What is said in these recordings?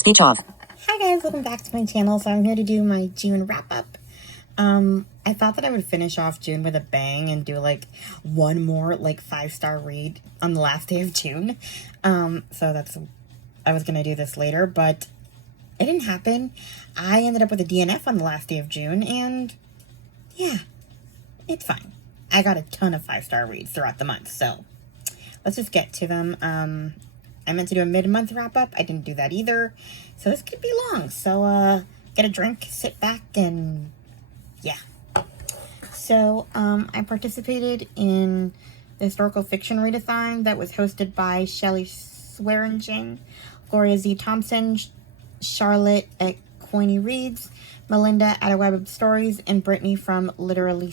Speech off. Hi guys, welcome back to my channel. So I'm here to do my June wrap up. I thought that I would finish off June with a bang and do like one more like 5-star read on the last day of June. I was gonna do this later, but it didn't happen. I ended up with a DNF on the last day of June, and yeah, it's fine. I got a ton of 5-star reads throughout the month, so let's just get to them. I meant to do a mid-month wrap-up. I didn't do that either. So this could be long. So, get a drink, sit back, and yeah. So, I participated in the historical fiction readathon that was hosted by Shelley Swearingen, Gloria Z. Thompson, Charlotte at Coiny Reads, Melinda at A Web of Stories, and Brittany from Literarily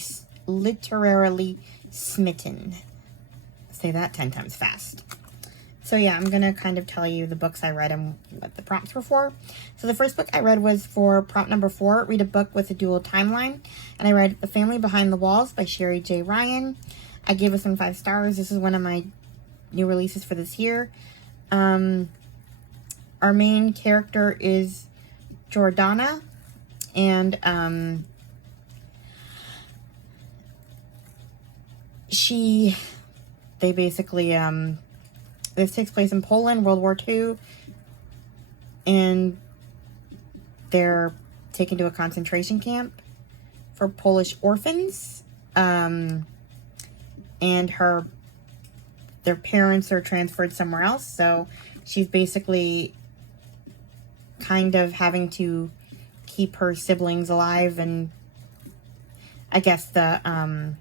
Smitten. Say that 10 times fast. So yeah, I'm going to kind of tell you the books I read and what the prompts were for. So the first book I read was for prompt number 4, read a book with a dual timeline. And I read The Family Behind the Walls by Sherry J. Ryan. I gave it some 5 stars. This is one of my new releases for this year. Our main character is Jordana. And they basically... This takes place in Poland, World War II, and they're taken to a concentration camp for Polish orphans, and their parents are transferred somewhere else, so she's basically kind of having to keep her siblings alive, and I guess the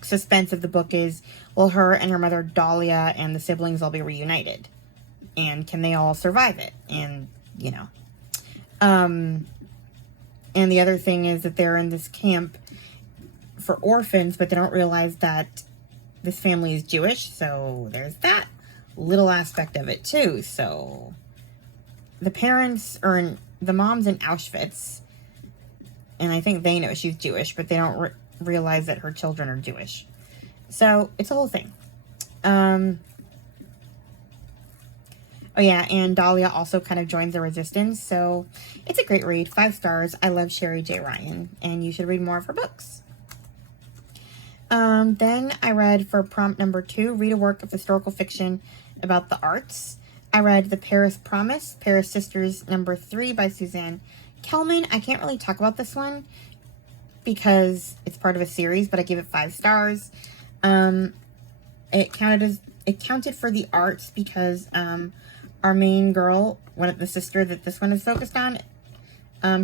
suspense of the book is, will her and her mother Dahlia and the siblings all be reunited? And can they all survive it? And, you know. And the other thing is that they're in this camp for orphans, but they don't realize that this family is Jewish, so there's that little aspect of it too. So the mom's in Auschwitz, and I think they know she's Jewish, but they don't realize that her children are Jewish. So it's a whole thing. Oh yeah, and Dahlia also kind of joins the resistance. So it's a great read. 5 stars. I love Sherry J. Ryan, and you should read more of her books. Then I read for prompt number 2, read a work of historical fiction about the arts. I read The Paris Promise, Paris Sisters number 3 by Suzanne Kelman. I can't really talk about this one because it's part of a series, but I gave it 5 stars. It counted for the arts because our main girl, the sister that this one is focused on,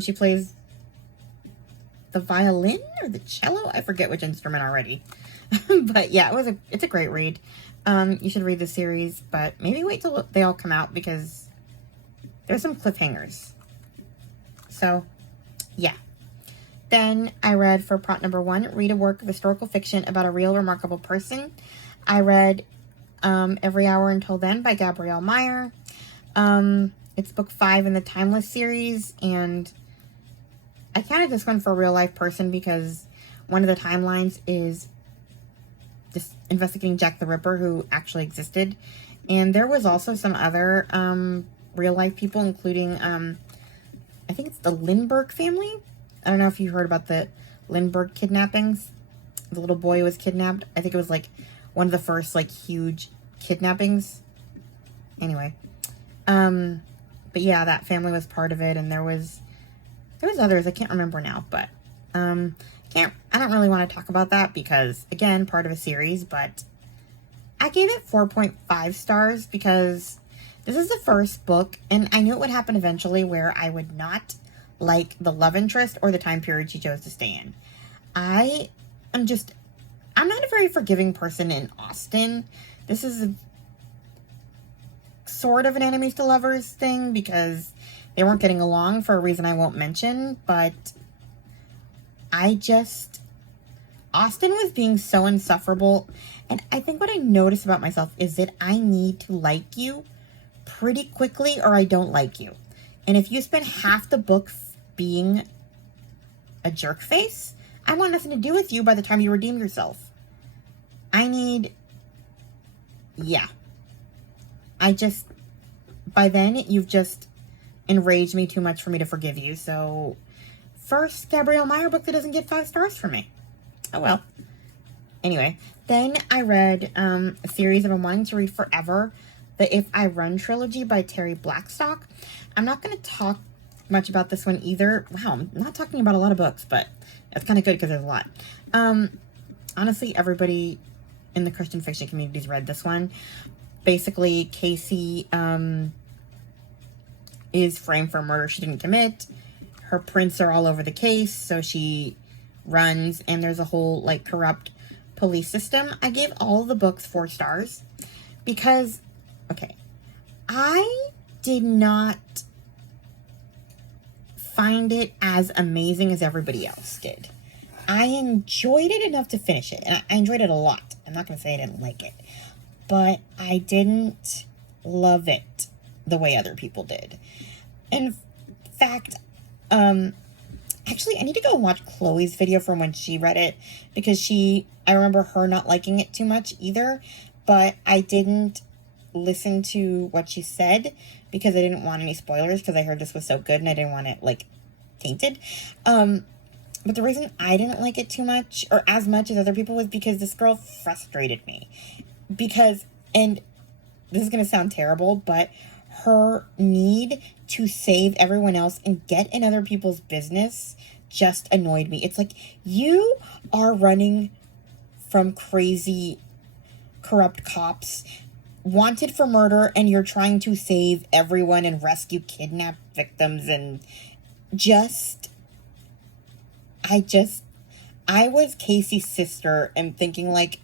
she plays the violin or the cello. I forget which instrument already. But yeah, it's a great read. You should read the series, but maybe wait till they all come out because there's some cliffhangers. So yeah. Then I read for prompt number 1, read a work of historical fiction about a real remarkable person. I read Every Hour Until Then by Gabrielle Meyer. It's book 5 in the Timeless series, and I counted this one for a real life person because one of the timelines is just investigating Jack the Ripper, who actually existed. And there was also some other real life people, including I think it's the Lindbergh family. I don't know if you heard about the Lindbergh kidnappings. The little boy was kidnapped. I think it was like one of the first like huge kidnappings. Anyway. But yeah, that family was part of it, and there was others. I can't remember now, but I don't really want to talk about that because again, part of a series, but I gave it 4.5 stars because this is the first book, and I knew it would happen eventually where I would not like the love interest or the time period she chose to stay in. I'm not a very forgiving person in Austen. This is sort of an enemies to lovers thing because they weren't getting along for a reason I won't mention, but Austen was being so insufferable, and I think what I notice about myself is that I need to like you pretty quickly or I don't like you. And if you spend half the book being a jerk face, I want nothing to do with you by the time you redeem yourself. Yeah. by then, you've just enraged me too much for me to forgive you. So, first Gabrielle Meyer book that doesn't get 5 stars from me. Oh well. Anyway, then I read a series I've been wanting to read forever, the If I Run trilogy by Terry Blackstock. I'm not going to talk much about this one either. Wow, I'm not talking about a lot of books, but that's kind of good because there's a lot. Honestly, everybody in the Christian fiction community's read this one. Basically, Casey is framed for murder she didn't commit. Her prints are all over the case, so she runs, and there's a whole, like, corrupt police system. I gave all the books 4 stars because, okay, I did not find it as amazing as everybody else did. I enjoyed it enough to finish it, and I enjoyed it a lot. I'm not going to say I didn't like it, but I didn't love it the way other people did. In fact, actually, I need to go and watch Chloe's video from when she read it, because I remember her not liking it too much either, but I didn't listen to what she said because I didn't want any spoilers, because I heard this was so good and I didn't want it, like, tainted. But the reason I didn't like it too much, or as much as other people, was because this girl frustrated me. Because, and this is going to sound terrible, but her need to save everyone else and get in other people's business just annoyed me. It's like, you are running from crazy, corrupt cops, wanted for murder, and you're trying to save everyone and rescue kidnapped victims, and I was Casey's sister and thinking, like,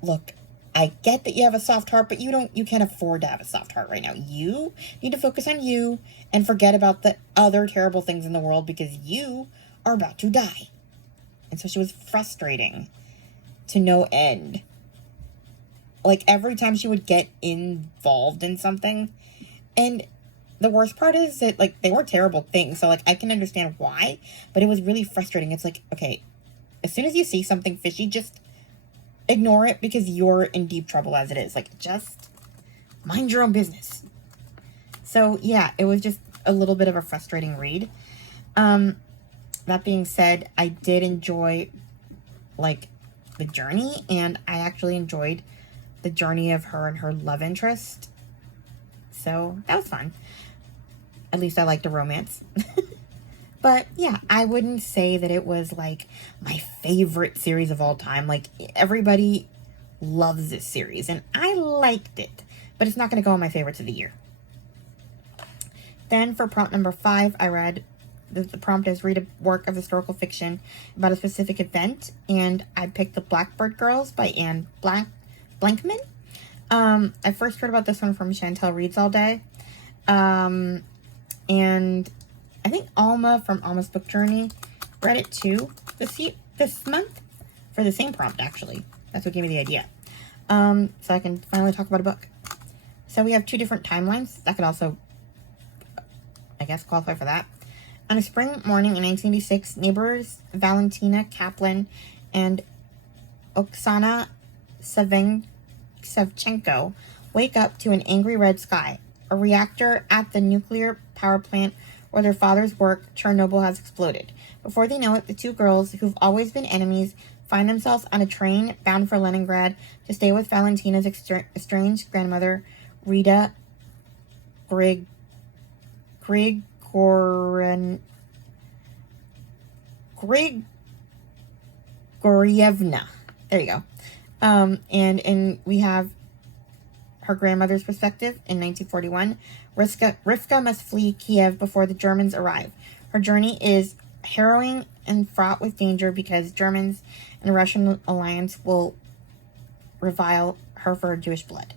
look, I get that you have a soft heart, but you can't afford to have a soft heart right now. You need to focus on you and forget about the other terrible things in the world, because you are about to die. And so she was frustrating to no end. Like, every time she would get involved in something. And the worst part is that, like, they were terrible things, so, like, I can understand why, but it was really frustrating. It's like, okay, as soon as you see something fishy, just ignore it, because you're in deep trouble as it is. Like, just mind your own business. So, yeah, it was just a little bit of a frustrating read. That being said, I did enjoy, like, the journey, and I actually enjoyed the journey of her and her love interest. So, that was fun. At least I liked a romance. But, yeah, I wouldn't say that it was, like, my favorite series of all time. Like, everybody loves this series, and I liked it. But it's not going to go on my favorites of the year. Then, for prompt number 5, I read, the prompt is read a work of historical fiction about a specific event, and I picked The Blackbird Girls by Anne Blankman. I first heard about this one from Chantel Reads All Day. And I think Alma from Alma's Book Journey read it too this month for the same prompt, actually. That's what gave me the idea. So I can finally talk about a book. So we have 2 different timelines. That could also, I guess, qualify for that. On a spring morning in 1986, neighbors Valentina Kaplan and Oksana Savchenko wake up to an angry red sky. A reactor at the nuclear power plant where their fathers work, Chernobyl, has exploded. Before they know it, the 2 girls, who've always been enemies, find themselves on a train bound for Leningrad to stay with Valentina's estranged grandmother, Rita Grigorievna. There you go. And we have her grandmother's perspective in 1941. Rivka must flee Kiev before the Germans arrive. Her journey is harrowing and fraught with danger because Germans and the Russian alliance will revile her for her Jewish blood.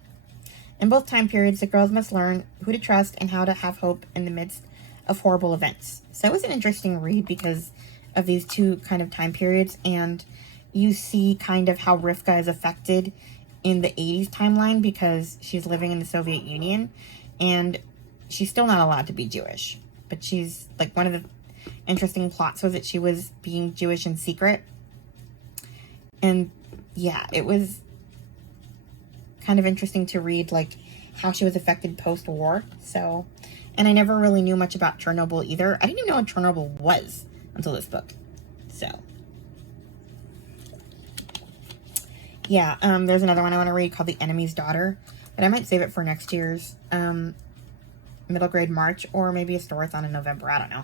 In both time periods, the girls must learn who to trust and how to have hope in the midst of horrible events. So it was an interesting read because of these 2 kind of time periods, and you see kind of how Rivka is affected in the 80s timeline because she's living in the Soviet Union, and she's still not allowed to be Jewish. But she's, like, one of the interesting plots was that she was being Jewish in secret. And, yeah, it was kind of interesting to read, like, how she was affected post-war. So, and I never really knew much about Chernobyl either. I didn't even know what Chernobyl was until this book. So, yeah, there's another one I want to read called The Enemy's Daughter, but I might save it for next year's middle grade March, or maybe a storathon in November. I don't know.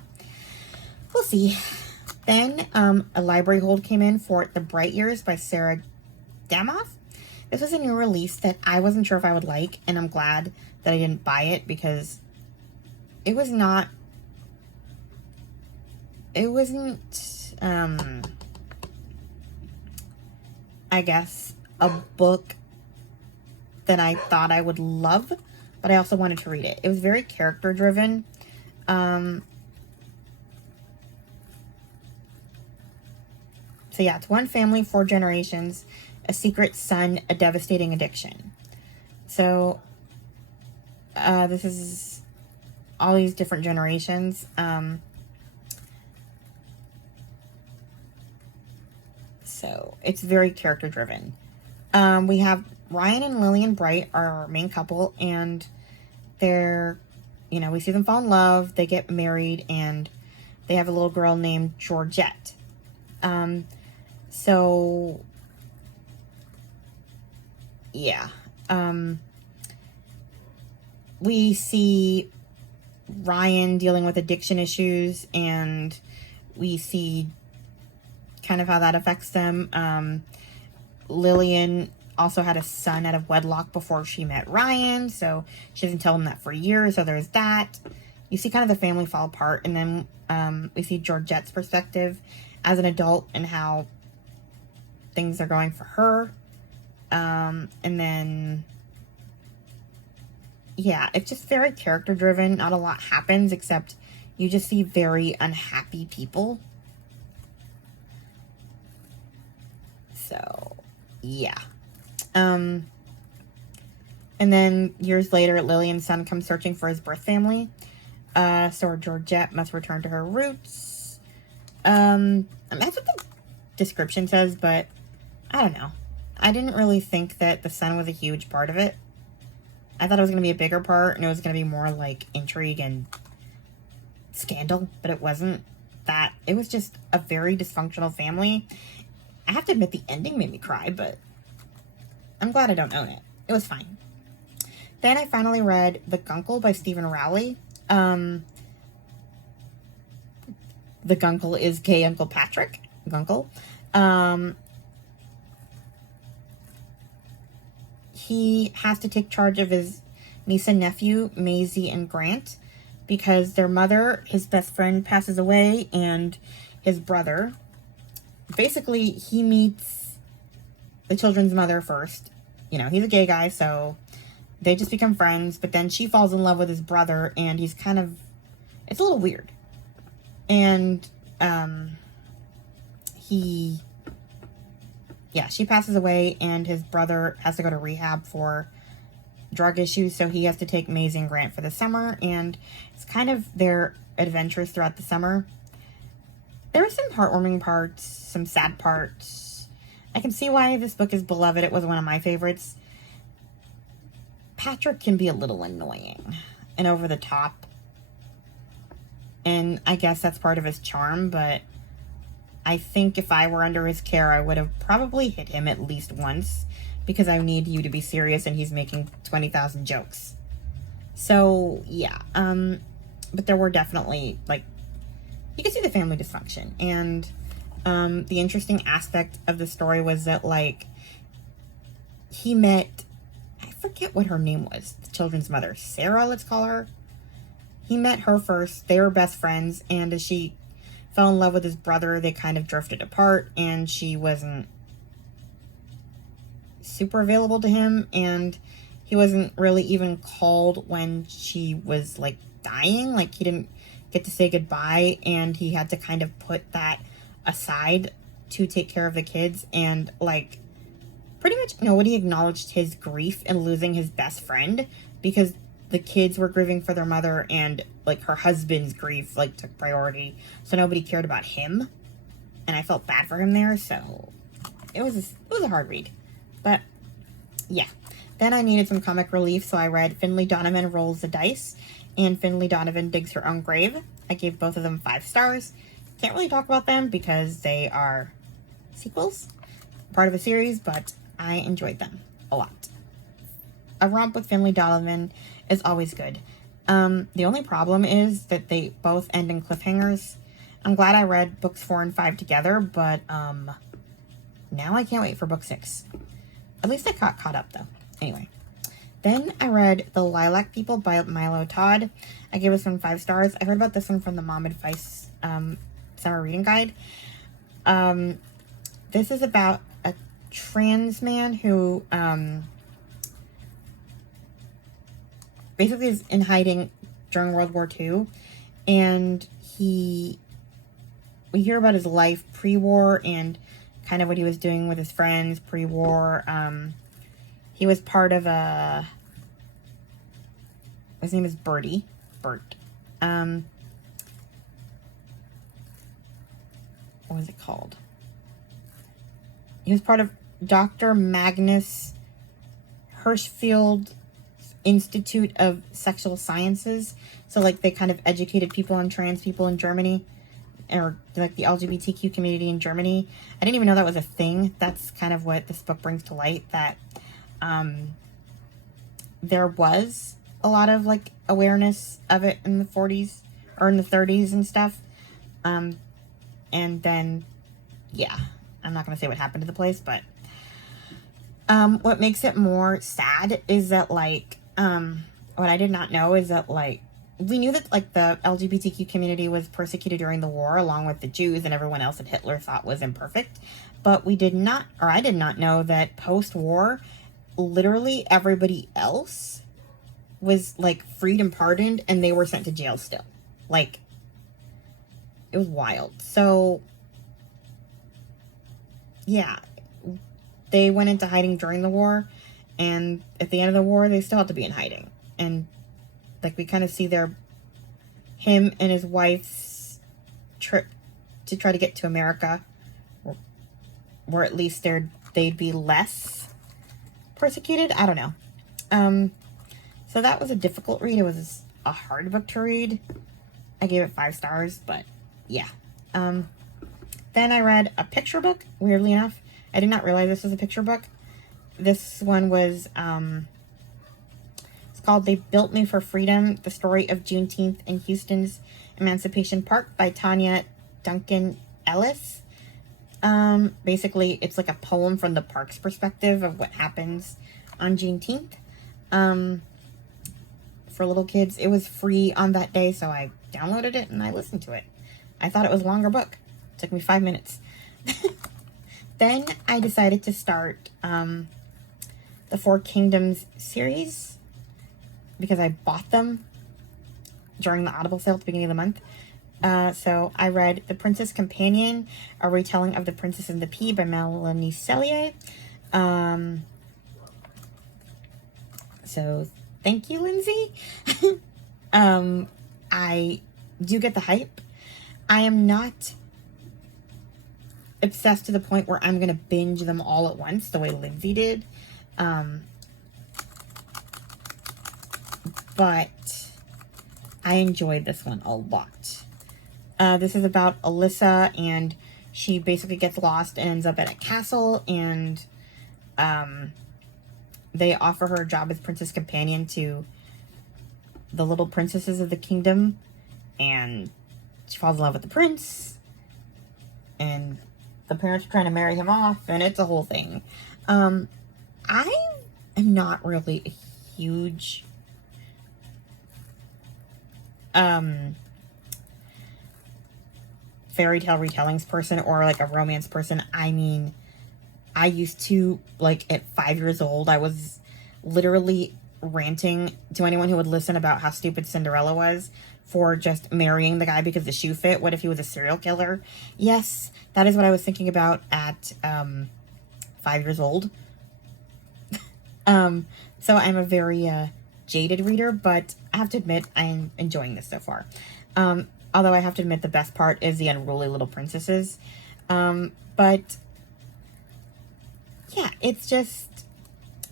We'll see. Then a library hold came in for The Bright Years by Sarah Damoff. This was a new release that I wasn't sure if I would like, and I'm glad that I didn't buy it because it was not, it wasn't, I guess, a book that I thought I would love, but I also wanted to read it. It was very character driven. So yeah, it's one family, 4 generations, a secret son, a devastating addiction. So this is all these different generations. So it's very character driven. We have Ryan and Lillian Bright are our main couple, and they're, you know, we see them fall in love, they get married, and they have a little girl named Georgette. So yeah, we see Ryan dealing with addiction issues, and we see kind of how that affects them. Lillian also had a son out of wedlock before she met Ryan, so she doesn't tell him that for years, so there's that. You see kind of the family fall apart, and then we see Georgette's perspective as an adult and how things are going for her. And then, yeah, it's just very character driven. Not a lot happens, except you just see very unhappy people. So, yeah. And then years later, Lillian's son comes searching for his birth family. So Georgette must return to her roots. That's what the description says, but I don't know. I didn't really think that the son was a huge part of it. I thought it was going to be a bigger part, and it was going to be more like intrigue and scandal, but it wasn't that. It was just a very dysfunctional family. I have to admit, the ending made me cry, but I'm glad I don't own it. It was fine. Then I finally read The Guncle by Stephen Rowley. The Guncle is gay Uncle Patrick. Guncle. He has to take charge of his niece and nephew, Maisie and Grant, because their mother, his best friend, passes away, and his brother. Basically, he meets the children's mother first. You know, he's a gay guy, so they just become friends, but then she falls in love with his brother, and he's kind of, it's a little weird. And, she passes away, and his brother has to go to rehab for drug issues, so he has to take Maisie and Grant for the summer, and it's kind of their adventures throughout the summer. There are some heartwarming parts, some sad parts. I can see why this book is beloved. It was one of my favorites. Patrick can be a little annoying and over the top, and I guess that's part of his charm, but I think if I were under his care, I would have probably hit him at least once, because I need you to be serious and he's making 20,000 jokes. So, yeah. But there were definitely, like, you could see the family dysfunction. And the interesting aspect of the story was that, like, he met, I forget what her name was, the children's mother, Sarah, let's call her. He met her first. They were best friends, and as she fell in love with his brother, they kind of drifted apart, and she wasn't super available to him, and he wasn't really even called when she was, like, dying. Like, he didn't get to say goodbye, and he had to kind of put that aside to take care of the kids, and, like, pretty much nobody acknowledged his grief in losing his best friend, because the kids were grieving for their mother, and, like, her husband's grief, like, took priority, so nobody cared about him, and I felt bad for him there, so it was a hard read. But, yeah. Then I needed some comic relief, so I read Finley Donovan Rolls the Dice and Finley Donovan Digs Her Own Grave. I gave both of them 5 stars. Can't really talk about them because they are sequels, part of a series, but I enjoyed them a lot. A romp with Finley Donovan is always good. The only problem is that they both end in cliffhangers. I'm glad I read books 4 and 5 together, but now I can't wait for book 6. At least I got caught up, though. Anyway. Then I read The Lilac People by Milo Todd. I gave this one 5 stars. I heard about this one from the Mom Advice Summer Reading Guide. This is about a trans man who basically is in hiding during World War II. And we hear about his life pre-war and kind of what he was doing with his friends pre-war. He was part of his name is Bert. What was it called? He was part of Dr. Magnus Hirschfeld Institute of Sexual Sciences. So, like, they kind of educated people on trans people in Germany, or, like, the LGBTQ community in Germany. I didn't even know that was a thing. That's kind of what this book brings to light, that there was a lot of, like, awareness of it in the 40s, or in the 30s and stuff. And then, yeah, I'm not going to say what happened to the place, but what makes it more sad is that, like, what I did not know is that, like, we knew that, like, the LGBTQ community was persecuted during the war, along with the Jews and everyone else that Hitler thought was imperfect. But we did not, or I did not know that post-war, literally everybody else was, like, freed and pardoned, and they were sent to jail still. Like, it was wild. So, yeah, they went into hiding during the war, and at the end of the war, they still had to be in hiding. And, like, we kind of see him and his wife's trip to try to get to America, or at least they'd be less persecuted. I don't know. So that was a difficult read. It was a hard book to read. I gave it 5 stars, but yeah. Then I read a picture book, weirdly enough. I did not realize this was a picture book. This one was, it's called They Built Me for Freedom, The Story of Juneteenth in Houston's Emancipation Park by Tanya Duncan Ellis. Basically, it's like a poem from the park's perspective of what happens on Juneteenth. For little kids, it was free on that day, so I downloaded it and I listened to it. I thought it was a longer book. It took me 5 minutes. Then I decided to start the Four Kingdoms series because I bought them during the Audible sale at the beginning of the month. So I read The Princess Companion, a retelling of The Princess and the Pea by Melanie Sellier. So thank you, Lindsay. I do get the hype. I am not obsessed to the point where I'm going to binge them all at once the way Lindsay did. But I enjoyed this one a lot. This is about Alyssa, and she basically gets lost and ends up at a castle, and they offer her a job as princess companion to the little princesses of the kingdom, and she falls in love with the prince, and the parents are trying to marry him off, and it's a whole thing. I am not really a huge fairy tale retellings person, or like a romance person. I mean, I used to, like, at 5 years old, I was literally ranting to anyone who would listen about how stupid Cinderella was for just marrying the guy because the shoe fit. What if he was a serial killer? Yes, that is what I was thinking about at 5 years old. So I'm a very jaded reader, but I have to admit I'm enjoying this so far. Although I have to admit the best part is the unruly little princesses. But yeah, it's just,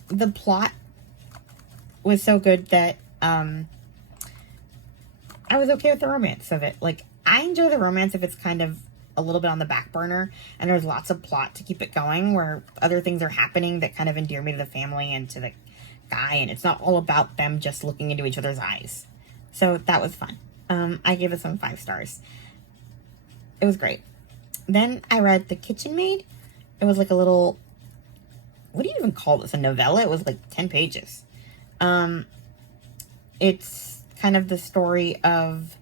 the plot was so good that I was okay with the romance of it. Like, I enjoy the romance if it's kind of a little bit on the back burner and there's lots of plot to keep it going, where other things are happening that kind of endear me to the family and to the guy, and it's not all about them just looking into each other's eyes. So that was fun. I gave this one 5 stars. It was great. Then I read The Kitchen Maid. It was like a little, what do you even call this? A novella? It was like 10 pages. It's kind of the story of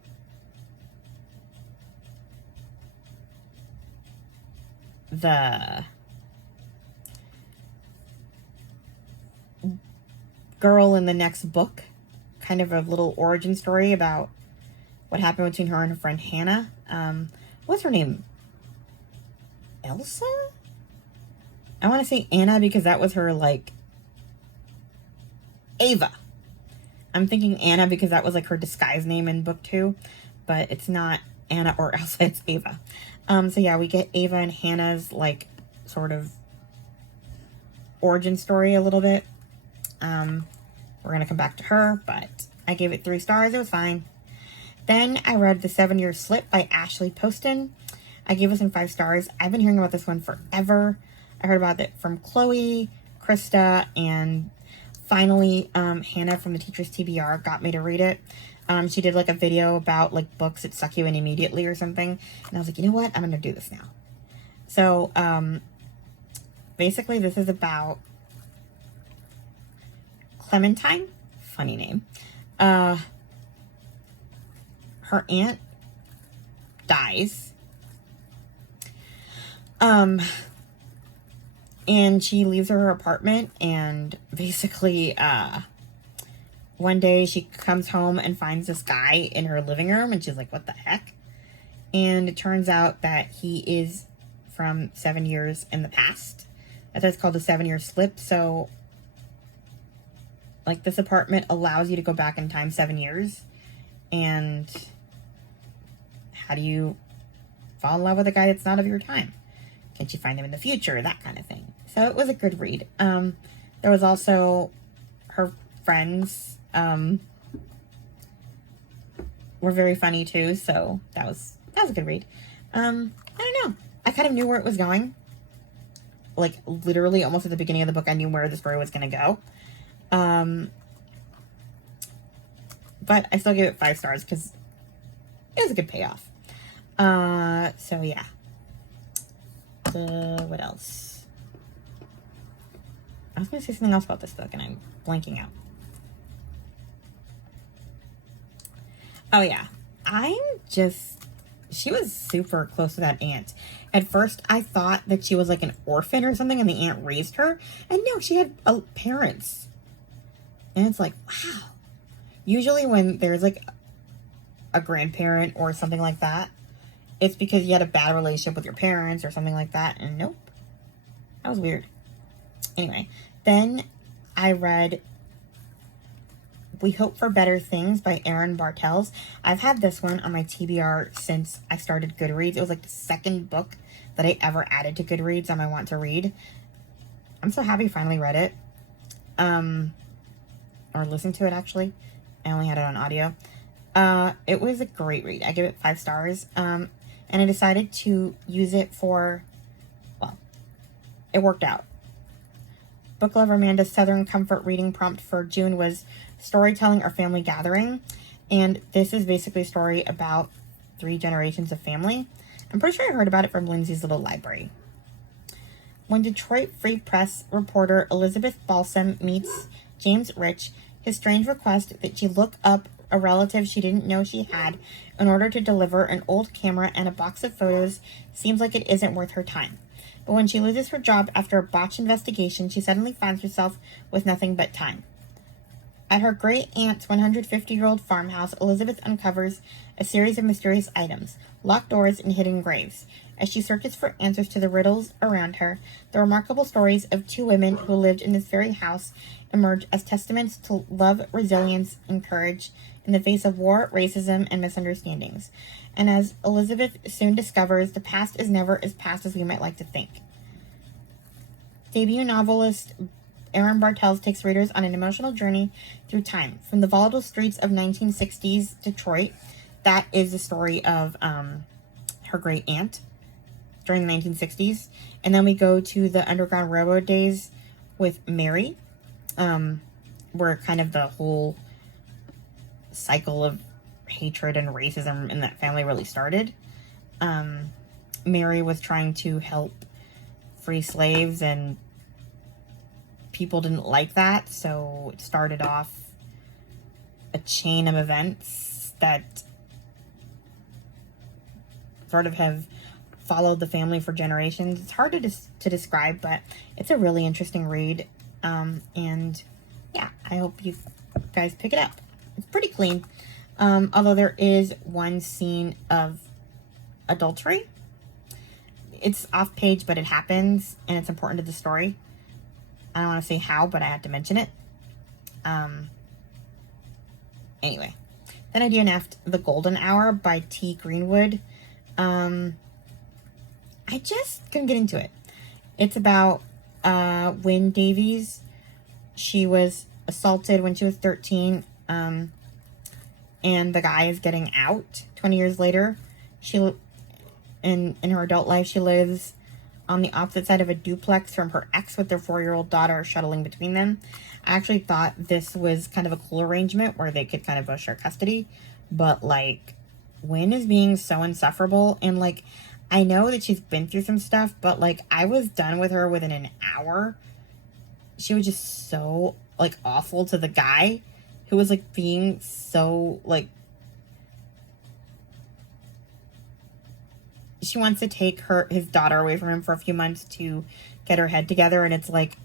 the girl in the next book, kind of a little origin story about what happened between her and her friend Hannah. What's her name? Elsa? I want to say Anna because that was her, like, Ava. I'm thinking Anna because that was like her disguise name in book 2, but it's not Anna or Elsa, it's Ava. So yeah, we get Ava and Hannah's, like, sort of origin story a little bit. We're going to come back to her, but I gave it 3 stars. It was fine. Then I read The 7-Year Slip by Ashley Poston. I gave this one 5 stars. I've been hearing about this one forever. I heard about it from Chloe, Krista, and finally Hannah from the Teacher's TBR got me to read it. She did like a video about like books that suck you in immediately or something. And I was like, you know what? I'm going to do this now. So basically this is about Clementine. Funny name. Her aunt dies. And she leaves her apartment, and basically, one day she comes home and finds this guy in her living room, and she's like, what the heck? And it turns out that he is from 7 years in the past. That's why it's called The 7-Year Slip. So, like, this apartment allows you to go back in time 7 years. And how do you fall in love with a guy that's not of your time? Can you find him in the future? That kind of thing. So it was a good read. There was also her friends were very funny too. So that was a good read. I don't know. I kind of knew where it was going. Like literally almost at the beginning of the book, I knew where the story was going to go. But I still gave it 5 stars because it was a good payoff. So yeah. What else? I was going to say something else about this book and I'm blanking out. Oh yeah. She was super close to that aunt. At first I thought that she was like an orphan or something and the aunt raised her. And no, she had parents. And it's like, wow. Usually when there's like a grandparent or something like that, it's because you had a bad relationship with your parents or something like that. And nope. That was weird. Anyway, then I read We Hope for Better Things by Erin Bartels. I've had this one on my TBR since I started Goodreads. It was like the 2nd book that I ever added to Goodreads on my want to read. I'm so happy I finally read it. Or listened to it, actually. I only had it on audio. It was a great read. I give it 5 stars. And I decided to use it for, well, it worked out. Book Lover Amanda's Southern Comfort reading prompt for June was storytelling or family gathering. And this is basically a story about 3 generations of family. I'm pretty sure I heard about it from Lindsay's Little Library. When Detroit Free Press reporter Elizabeth Balsam meets James Rich, his strange request that she look up a relative she didn't know she had in order to deliver an old camera and a box of photos seems like it isn't worth her time. But when she loses her job after a botched investigation, she suddenly finds herself with nothing but time. At her great-aunt's 150-year-old farmhouse, Elizabeth uncovers a series of mysterious items, locked doors, and hidden graves. As she searches for answers to the riddles around her, the remarkable stories of 2 women who lived in this very house emerge as testaments to love, resilience, and courage in the face of war, racism, and misunderstandings. And as Elizabeth soon discovers, the past is never as past as we might like to think. Debut novelist Erin Bartels takes readers on an emotional journey through time. From the volatile streets of 1960s Detroit, that is the story of her great aunt during the 1960s. And then we go to the Underground Railroad days with Mary, where kind of the whole cycle of hatred and racism in that family really started. Mary was trying to help free slaves, and people didn't like that, so it started off a chain of events that sort of have followed the family for generations. It's hard to describe, but it's a really interesting read. And yeah, I hope you guys pick it up. It's pretty clean. Although there is one scene of adultery. It's off page, but it happens, and it's important to the story. I don't want to say how, but I had to mention it. Anyway. Then I DNF'd The Golden Hour by T. Greenwood. I just couldn't get into it. It's about Wynne Davies. She was assaulted when she was 13, and the guy is getting out 20 years later. In her adult life, she lives on the opposite side of a duplex from her ex with their 4-year-old daughter shuttling between them. I actually thought this was kind of a cool arrangement where they could kind of both share custody, but like Wynne is being so insufferable, and like I know that she's been through some stuff, but like I was done with her within an hour. She was just so like awful to the guy who was like being so like, she wants to take his daughter away from him for a few months to get her head together. And it's like,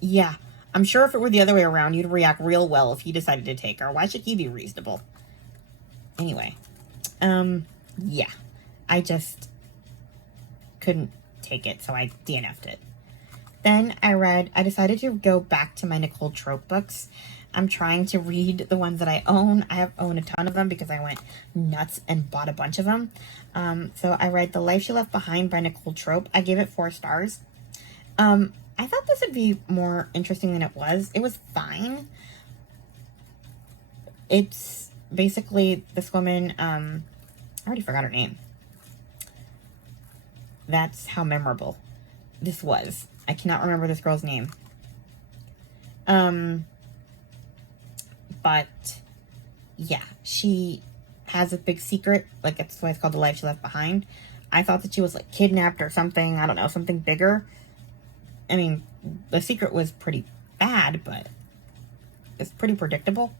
yeah, I'm sure if it were the other way around, you'd react real well if he decided to take her. Why should he be reasonable? Anyway, yeah, I just couldn't take it, so I DNF'd it. Then I decided to go back to my Nicole Trope books. I'm trying to read the ones that I own. I own a ton of them because I went nuts and bought a bunch of them. So I read The Life She Left Behind by Nicole Trope. I gave it 4 stars. I thought this would be more interesting than it was. It was fine. It's basically this woman, I already forgot her name. That's how memorable this was. I cannot remember this girl's name. But yeah, she has a big secret. Like, that's why it's called The Life She Left Behind. I thought that she was like kidnapped or something. I don't know, something bigger. I mean, the secret was pretty bad, but it's pretty predictable.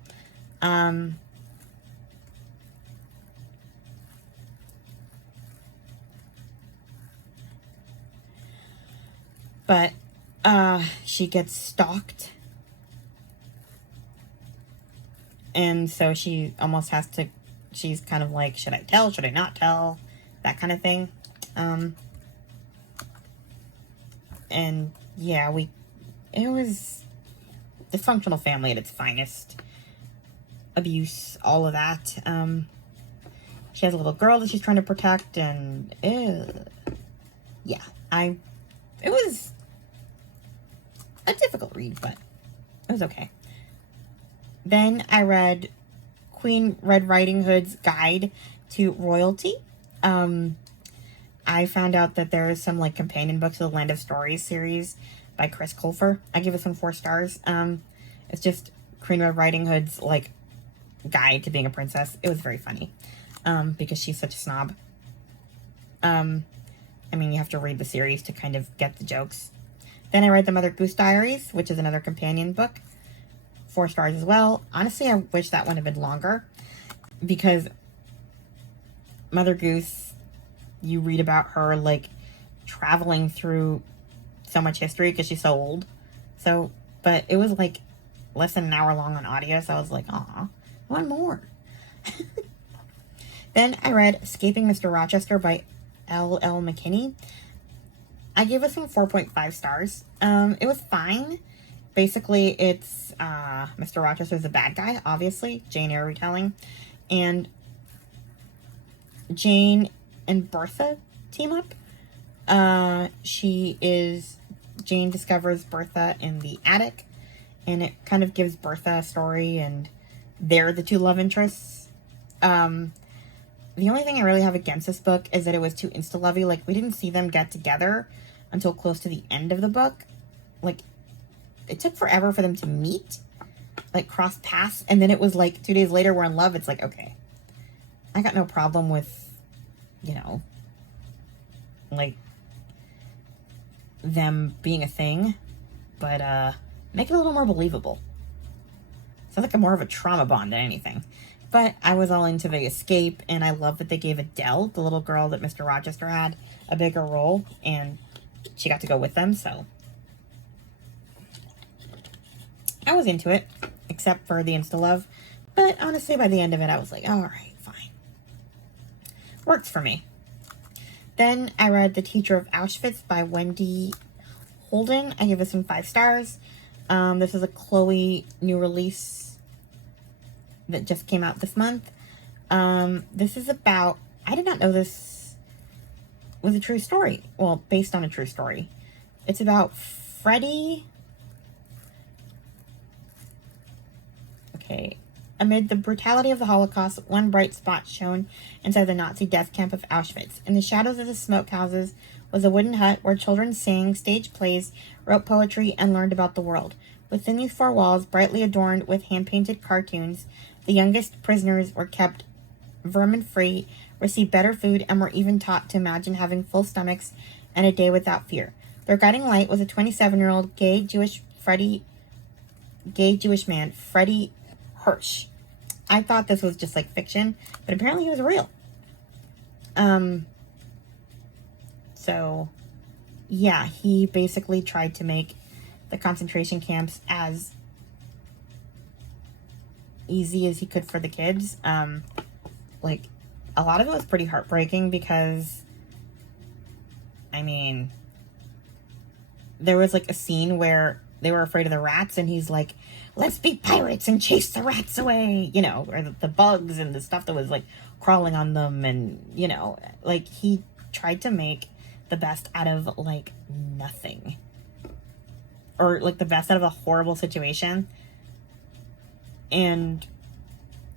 But she gets stalked. And so she almost has to, she's kind of like, should I tell? Should I not tell? That kind of thing. And yeah, it was dysfunctional family at its finest. Abuse, all of that. She has a little girl that she's trying to protect, and yeah, it was a difficult read, but it was okay. Then I read Queen Red Riding Hood's Guide to Royalty. I found out that there is some like companion book to the Land of Stories series by Chris Colfer. I give this one 4 stars. It's just Queen Red Riding Hood's like guide to being a princess. It was very funny because she's such a snob. I mean, you have to read the series to kind of get the jokes. Then I read The Mother Goose Diaries, which is another companion book. 4 stars as well. Honestly, I wish that one had been longer because Mother Goose, you read about her like traveling through so much history because she's so old. So, but it was like less than an hour long on audio, so I was like, aw, one more. Then I read Escaping Mr. Rochester by L.L. McKinney. I gave this one 4.5 stars. It was fine. Basically, it's Mr. Rochester's a bad guy, obviously. Jane Eyre retelling. And Jane and Bertha team up. She is Jane discovers Bertha in the attic, and it kind of gives Bertha a story, and they're the two love interests. The only thing I really have against this book is that it was too insta-lovey. Like, we didn't see them get together until close to the end of the book. Like, it took forever for them to meet, like, cross paths, and then it was like 2 days later we're in love. It's like, okay, I got no problem with, you know, like, them being a thing, but make it a little more believable. Sounds like more of a trauma bond than anything. But I was all into the escape, and I love that they gave Adele, the little girl that Mr. Rochester had, a bigger role, and she got to go with them, so I was into it, except for the insta-love. But honestly, by the end of it, I was like, all right, fine. Works for me. Then I read The Teacher of Auschwitz by Wendy Holden. I give this one 5 stars. This is a Chloe new release that just came out this month. This is about, I did not know this was a true story. Well, based on a true story. It's about Freddie. Okay. Amid the brutality of the Holocaust, one bright spot shone inside the Nazi death camp of Auschwitz. In the shadows of the smokehouses was a wooden hut where children sang, staged plays, wrote poetry, and learned about the world. Within these 4 walls, brightly adorned with hand-painted cartoons, the youngest prisoners were kept vermin-free, received better food, and were even taught to imagine having full stomachs and a day without fear. Their guiding light was a 27-year-old gay Jewish man, Freddie Hirsch. I thought this was just like fiction, but apparently it was real. So, yeah, he basically tried to make the concentration camps as easy as he could for the kids. Like, a lot of it was pretty heartbreaking because, I mean, there was like a scene where they were afraid of the rats, and he's like, let's be pirates and chase the rats away, you know, or the bugs and the stuff that was like crawling on them, and, you know, like, he tried to make the best out of like nothing, or like the best out of a horrible situation. And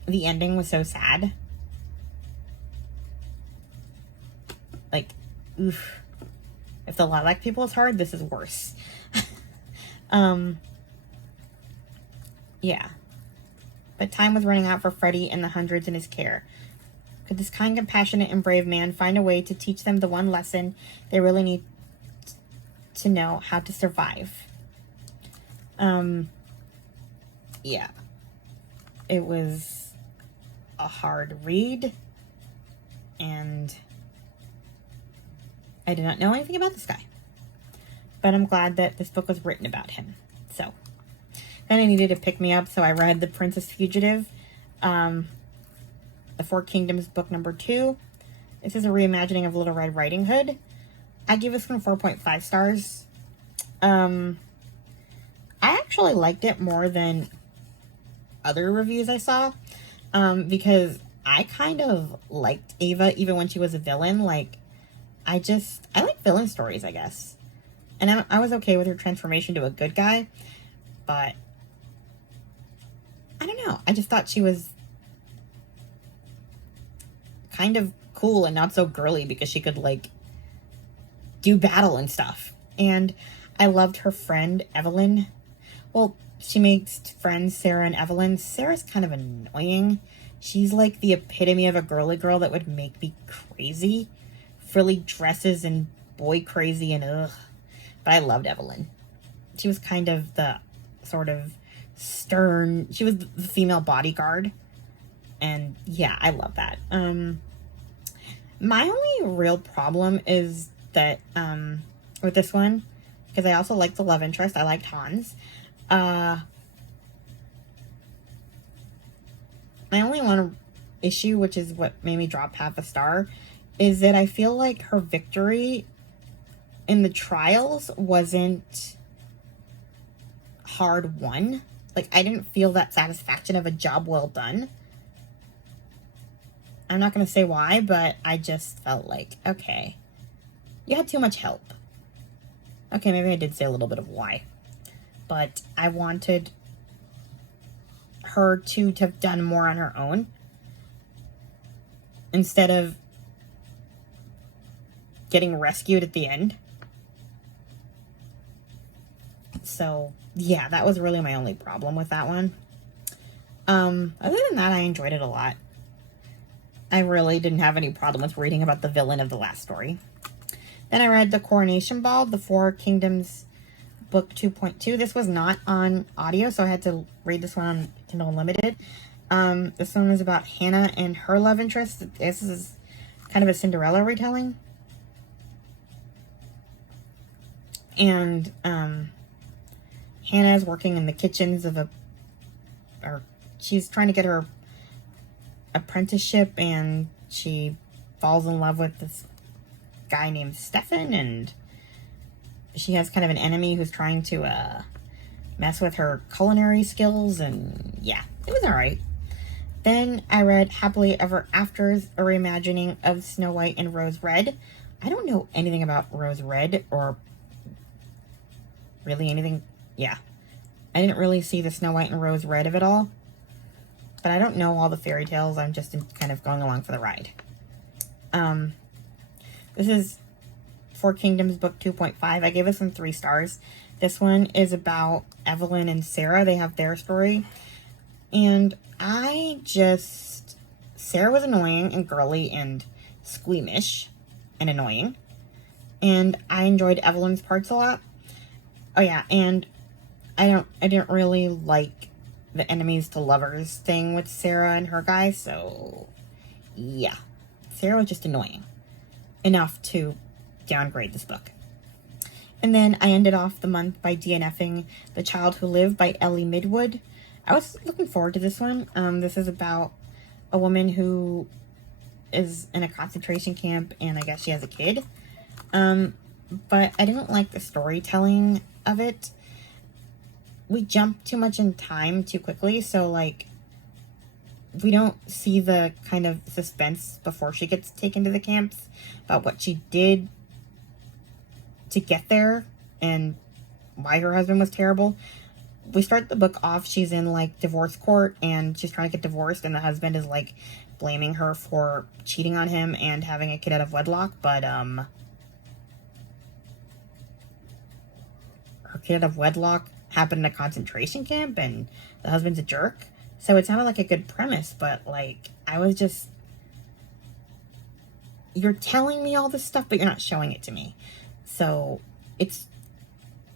the ending was so sad. Like, oof. If the Lilac People is hard, this is worse. Yeah. But time was running out for Freddie and the hundreds in his care. Could this kind, compassionate, and brave man find a way to teach them the one lesson they really need to know: how to survive? Yeah. It was a hard read, and I did not know anything about this guy. But I'm glad that this book was written about him. So, then I needed to pick me up, so I read The Princess Fugitive, The Four Kingdoms, book number 2. This is a reimagining of Little Red Riding Hood. I give this one 4.5 stars. I actually liked it more than other reviews I saw, because I kind of liked Ava even when she was a villain. Like, I like villain stories, I guess. And I was okay with her transformation to a good guy, but I don't know. I just thought she was kind of cool and not so girly because she could, like, do battle and stuff. And I loved her friend, Evelyn. Well, she makes friends, Sarah and Evelyn. Sarah's kind of annoying. She's like the epitome of a girly girl that would make me crazy. Frilly dresses and boy crazy and ugh. But I loved Evelyn. She was kind of the sort of stern, she was the female bodyguard. And yeah, I love that. My only real problem is that, with this one, because I also liked the love interest. I liked Hans. My only one issue, which is what made me drop half a star, is that I feel like her victory in the trials wasn't hard won. Like, I didn't feel that satisfaction of a job well done. I'm not going to say why, but I just felt like, okay, you had too much help. Okay, maybe I did say a little bit of why. But I wanted her to have done more on her own instead of getting rescued at the end. So, yeah, that was really my only problem with that one. Other than that, I enjoyed it a lot. I really didn't have any problem with reading about the villain of the last story. Then I read The Coronation Ball, The Four Kingdoms Book 2.2. This was not on audio, so I had to read this one on Kindle Unlimited. This one was about Hannah and her love interest. This is kind of a Cinderella retelling. And Hannah is working in the kitchens of she's trying to get her apprenticeship, and she falls in love with this guy named Stefan, and she has kind of an enemy who's trying to mess with her culinary skills, and yeah, it was alright. Then I read Happily Ever After's, a reimagining of Snow White and Rose Red. I don't know anything about Rose Red, or really anything. Yeah, I didn't really see the Snow White and Rose Red of it all, but I don't know all the fairy tales. I'm just kind of going along for the ride. This is Four Kingdoms Book 2.5. I gave this one 3 stars. This one is about Evelyn and Sarah. They have their story. And Sarah was annoying and girly and squeamish and annoying. And I enjoyed Evelyn's parts a lot. Oh yeah, and I didn't really like the enemies to lovers thing with Sarah and her guy, so yeah. Sarah was just annoying enough to downgrade this book. And then I ended off the month by DNFing The Child Who Lived by Ellie Midwood. I was looking forward to this one. This is about a woman who is in a concentration camp, and I guess she has a kid. But I didn't like the storytelling of it. We jump too much in time too quickly, so like we don't see the kind of suspense before she gets taken to the camps about what she did to get there and why her husband was terrible. We start the book off, she's in like divorce court and she's trying to get divorced, and the husband is like blaming her for cheating on him and having a kid out of wedlock, but her kid out of wedlock happened in a concentration camp and the husband's a jerk. So it sounded like a good premise, but like I was just, you're telling me all this stuff but you're not showing it to me. So it's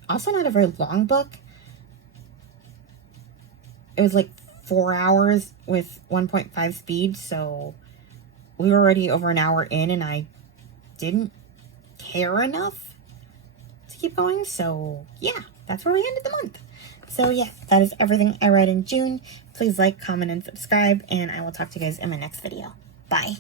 also not a very long book. It was like 4 hours with 1.5 speed, so we were already over an hour in and I didn't care enough to keep going. So yeah, that's where we ended the month. So yeah, that is everything I read in June. Please like, comment, and subscribe, and I will talk to you guys in my next video. Bye.